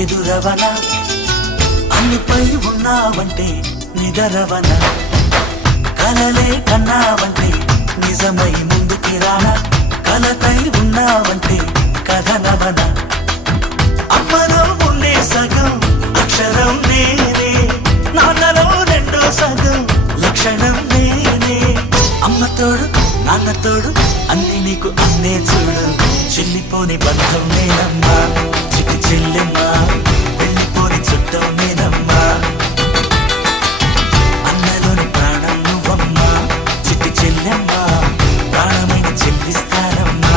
ఎదురవన అన్నిపై ఉన్నావంటే నిదరవన కలలే కన్నావంటే నిజమై ముందుకి రానా కలతై ఉన్నావంటే కథనవన అమ్మలో ఉండే సగం అక్షరం నేనే నాన్నలో రెండో సగం లక్షణం నేనే అమ్మ తోడు నాన్న తోడు అన్ని నీకు అన్నే చూడు చెల్లిపోని బంధం నేనమ్మా చిట్టి చెల్లెమ్మా వెళ్ళిపోని చుట్టం నేనమ్మా అన్నలోని ప్రాణం నువ్వమ్మా చిట్టి చెల్లెమ్మా ప్రాణమైన చెల్లిస్తానమ్మా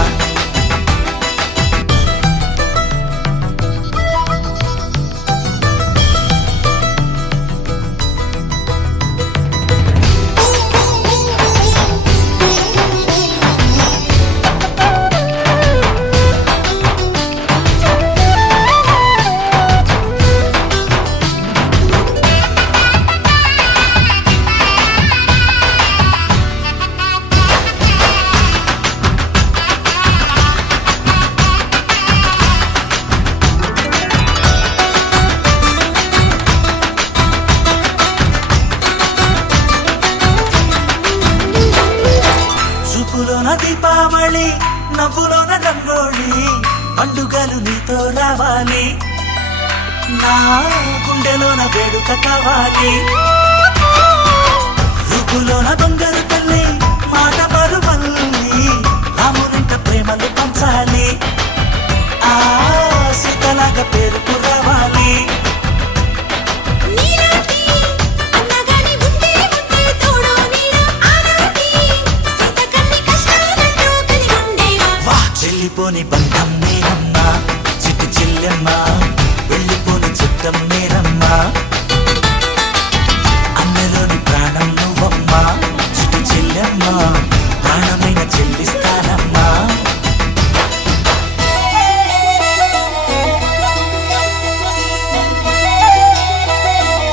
చూపులోన దీపావళి నవ్వులోన రంగోళి పండుగలు నీతో రావాలి నా గుండెలోన వేడుక కావాలి రూపులోన దొంగలు తల్లి మాట పరువల్లి రామునింట ప్రేమలు పంచాలి ఆ సీతలాగా పేరుకు రావాలి వెళ్ళిపోని బంధం నేనమ్మా చిట్టి చెల్లెమ్మా వెళ్ళిపోని చుట్టం నేనమ్మా